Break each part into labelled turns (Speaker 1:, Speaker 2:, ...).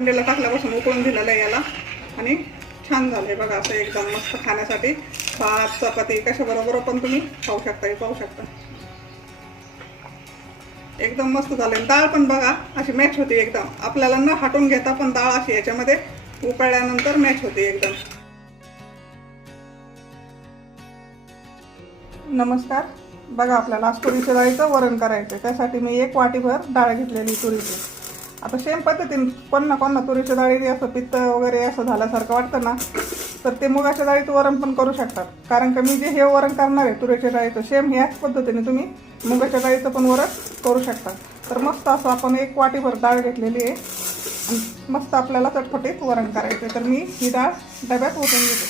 Speaker 1: अंड्याला टाकल्यापासून उकळून दिलेलं आहे याला. आणि छान झालंय बघा असं एकदम मस्त खाण्यासाठी. भात चपाती कशाबरोबर पण तुम्ही खाऊ शकता हे पाहू शकता. एकदम मस्त झालंय. डाळ पण बघा अशी मॅच होती एकदम. आपल्याला न हटून घेता पण डाळ अशी याच्यामध्ये उकळल्यानंतर मॅच होते एकदम. नमस्कार. बघा आपल्याला आज तुरीच्या डाळीचं वरण करायचं त्यासाठी मी एक वाटीभर डाळ घेतलेली तुरीची. आता सेम पद्धतीने कोणना कोणना तुरीच्या डाळी असं पित्त वगैरे असं झाल्यासारखं वाटतं ना तर ते मुगाच्या डाळीचं वरण पण करू शकतात. कारण का मी जे हे वरण करणार आहे तुरीच्या डाळीचं सेम ह्याच पद्धतीने तुम्ही मुगाच्या डाळीचं पण वरण करू शकता. तर मस्त असं आपण एक वाटीभर डाळ घेतलेली आहे. आणि मस्त आपल्याला चटपटीत वरण करायचं आहे तर मी ही डाळ डब्यात ओतून घेते.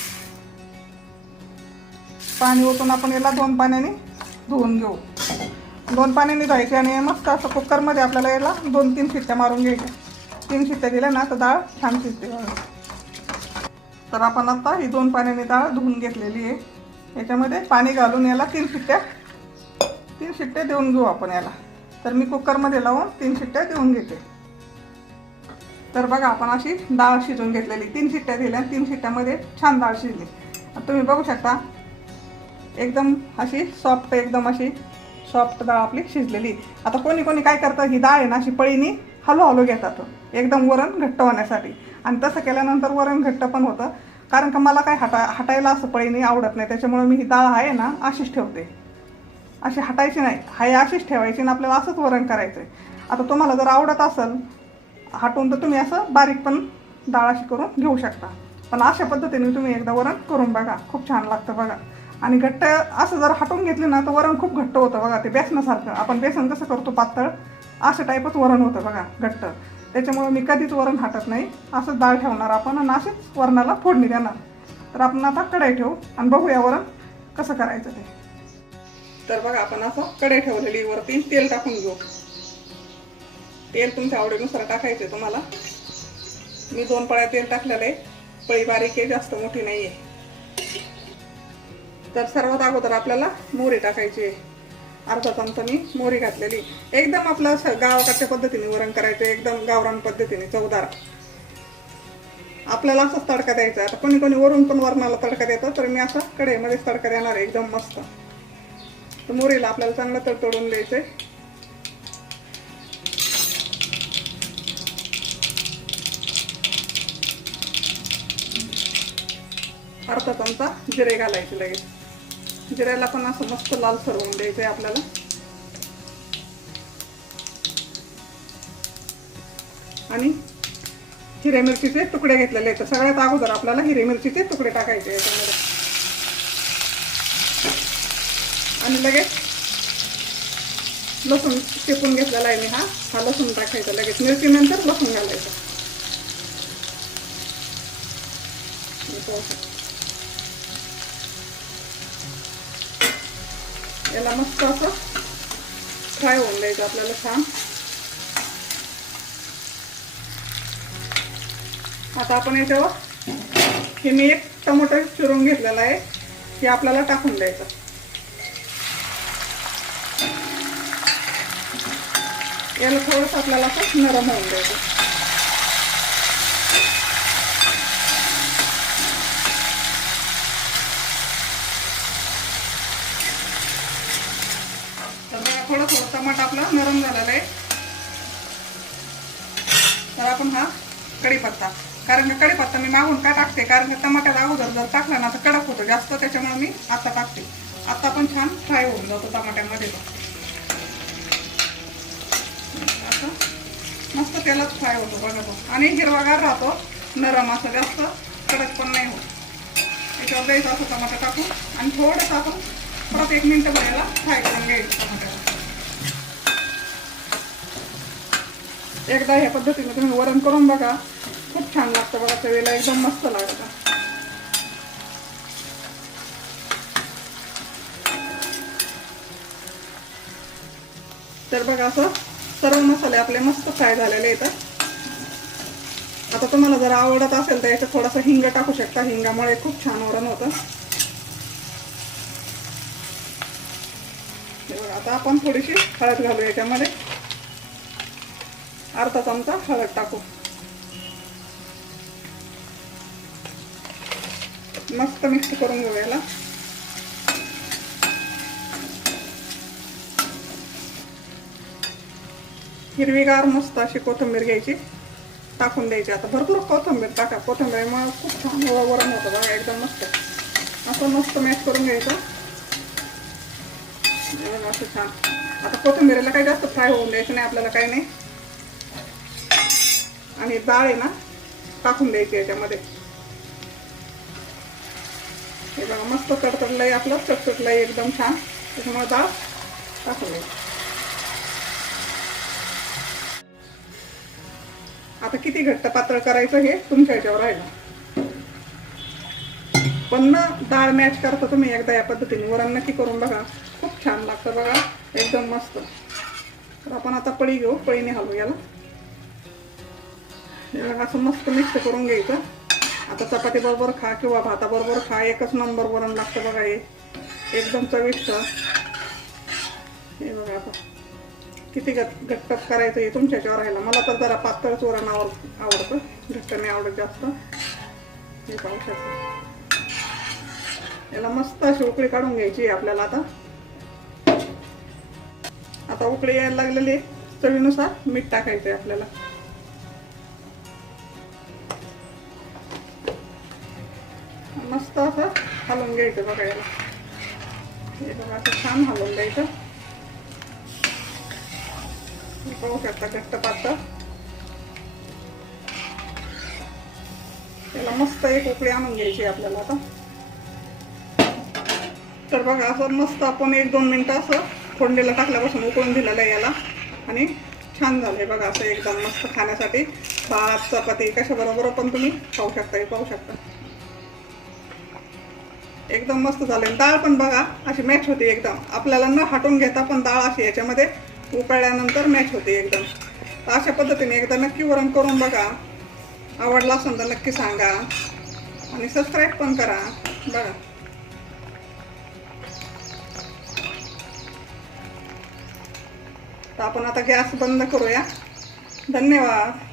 Speaker 1: पाणी ओतून आपण याला दोन पाण्याने धुवून घेऊ. दोन पाण्याने धुवायची आणि मस्त असं कुकरमध्ये आपल्याला याला दोन तीन शिट्ट्या मारून घ्यायच्या. तीन शिट्ट्या दिल्या ना तर डाळ छान शिजते तर आपण आता ही दोन पाण्याने डाळ धुवून घेतलेली आहे. याच्यामध्ये पाणी घालून याला तीन शिट्ट्या तीन शिट्ट्या देऊन घेऊ आपण याला. तर मी कुकरमध्ये लावून तीन शिट्ट्या देऊन घेते. तर बघा आपण अशी डाळ शिजवून घेतलेली. तीन शिट्ट्या दिल्या तीन शिट्ट्यामध्ये छान डाळ शिजली. तुम्ही बघू शकता एकदम अशी सॉफ्ट एकदम अशी सॉफ्ट डाळ आपली शिजलेली. आता कोणी कोणी काय करतं ही डाळ आहे ना अशी पळीनी हलू हलू घेतात. एकदम वरण घट्ट होण्यासाठी. आणि तसं केल्यानंतर वरण घट्ट पण होतं. कारण का मला काय हटा हटायला असं पळीनी आवडत नाही. त्याच्यामुळे मी ही डाळ आहे ना अशीच ठेवते. अशी हटायची नाही. हाय अशीच ठेवायची आणि आपल्याला असंच वरण करायचं आहे आता तुम्हाला जर आवडत असेल हटून तर तुम्ही असं बारीक पण डाळ अशी करून घेऊ शकता. पण अशा पद्धतीने तुम्ही एकदा वरण करून बघा. खूप छान लागतं बघा. आणि घट्ट असं जर हटून घेतलं ना तर वरण खूप घट्ट होतं बघा ते बेसनासारखं. आपण बेसन कसं करतो पातळ असं टाईपच वरण होतं बघा घट्ट. त्याच्यामुळं मी कधीच वरण हटत नाही. असंच डाळ ठेवणार आपण आणि असेच वरणाला फोडणी देणार. तर आपण आता कढई ठेवू आणि बघूया वरण कसं करायचं ते. तर बघा आपण असं कढई ठेवलेली वरती तेल टाकून घेऊ. तेल तुमच्या आवडीनुसार टाकायचे तुम्हाला. मी दोन पळ्या तेल टाकलेलं आहे. पळी बारीक आहे जास्त मोठी नाही आहे तर सर्वात अगोदर आपल्याला मोहरी टाकायची आहे. अर्धा चमचा मी मोहरी घातलेली. एकदम आपलं गावाकडच्या पद्धतीने वरण करायचं एकदम गावरान पद्धतीने चवदार. आपल्याला असाच तडका द्यायचा. आता कोणी कोणी वरून पण वरणाला तडका देतं तर मी असा कढईमध्येच तडका देणार आहे एकदम मस्त. तर मोहरीला आपल्याला चांगलं तडतडून द्यायचं आहे अर्धा चमचा जिरे घालायचे लगेच. जिऱ्याला पण असं मस्त लाल सरवून द्यायचंय आपल्याला. आणि हिरे मिरचीचे तुकडे घेतलेले आहेत. तर सगळ्यात अगोदर आपल्याला हिरे मिरचीचे तुकडे टाकायचे याच्यामध्ये आणि लगेच लसूण शेपून घेतलेला आहे मी हा. हा लसूण टाकायचा लगेच. मिरची नंतर लसूण घालायचं. याला मस्त असं फ्राय होऊन द्यायचं आपल्याला छान. आता आपण याच्यावर हे मी एक टमाटर चिरून घेतलेला आहे हे आपल्याला टाकून द्यायचं. याला थोडंसं आपल्याला असं नरम होऊन द्यायचं तर बघा टमाटा आपला नरम झालेला आहे. तर आपण हा कढीपत्ता कारण का कढीपत्ता मी मागून काय टाकते? कारण का टमाट्यात अगोदर जर टाकला ना तर कडक होतो जास्त त्याच्यामुळे मी आता टाकते. आता पण छान फ्राय होऊन जातो टमाट्यामध्ये असं मस्त तेलात फ्राय होतो बघा तो आणि हिरवागार राहतो नरम असं जास्त कडक पण नाही होत. त्याच्यावर द्यायचं असं टमाटर टाकून आणि थोडंसं आपण परत एक मिनटं भरायला फ्राय करून घ्यायचं टमाटर एकदा ह्या पद्धतीने तुम्ही वरण करून बघा. खूप छान लागतं बघा चवीला एकदम मस्त लागतं. तर बघा असं सर्व मसाले आपले मस्त फ्राय झालेले आहेत. आता तुम्हाला जर आवडत असेल तर याच्यात थोडासा हिंग टाकू शकता. हिंगामुळे खूप छान वरण होतं. आता आपण थोडीशी हळद घालू याच्यामध्ये. अर्धा चमचा हळद टाकू. मस्त मिक्स करून घेऊयाला. हिरवीगार मस्त अशी कोथंबीर घ्यायची. टाकून द्यायची. आता भरपूर कोथंबीर टाका. कोथंबीरमुळे खूप छान वरम होतं बघा एकदम मस्त. असं मस्त मॅश करून घ्यायचं. असं छान. आता कोथंबीरीला काही जास्त फ्राय होऊन द्यायचं नाही आपल्याला काही नाही. आणि डाळ आहे ना टाकून द्यायची याच्यामध्ये. हे बघा मस्त तडतडलंय आपलं चटचटलंय एकदम छान. त्याच्यामुळे डाळ टाकून द्यायची. आता किती घट्ट पातळ करायचं हे तुमच्या ह्याच्यावर राहिलं. पण ना डाळ मॅच करता तुम्ही एकदा या पद्धतीने. वरण नक्की करून बघा. खूप छान लागतं बघा. एकदम मस्त. तर आपण आता पळी घेऊ पळीने हलू याला. हे बघा असं मस्त मिक्स करून घ्यायचं. आता चपाती बरोबर खा किंवा भाताबरोबर खा एकच नंबर वरण लागतं बघा हे. एकदम चविष्ट. हे बघा आता. किती गट घट्ट करायचं हे तुमच्या ह्याच्यावर राहिलं. मला तर जरा पातळच वरण आवड आवडतं. घट्ट नाही आवडत जास्त. हे पाहू शकतो. याला मस्त अशी उकळी काढून घ्यायची आहे आपल्याला आता. आता उकळी यायला लागलेली आहे. चवीनुसार मीठ टाकायचं आहे आपल्याला. मस्त असं हलवून घ्यायचं बघा याला. हे बघा असं छान हलवून द्यायचं. पाहू शकता घट्ट पातळ. त्याला मस्त एक उकळी आणून घ्यायची आपल्याला आता. तर बघा असं मस्त आपण एक दोन मिनटं असं फोडणीला टाकल्यापासून उकळून दिलेलं आहे याला. आणि छान झालंय बघा असं एकदम मस्त खाण्यासाठी. भात चपाती कशाबरोबर पण तुम्ही खाऊ शकता हे पाहू शकता. एकदम मस्त झाले. डाळ पण बघा अशी मॅच होती एकदम. आपल्याला न हटून घेता पण डाळ अशी याच्यामध्ये उकळल्यानंतर मॅच होते एकदम. तर अशा पद्धतीने एकदा नक्की वरण करून बघा. आवडला असेल तर नक्की सांगा. आणि सबस्क्राईब पण करा. बघा. तर आपण आता गॅस बंद करूया. धन्यवाद.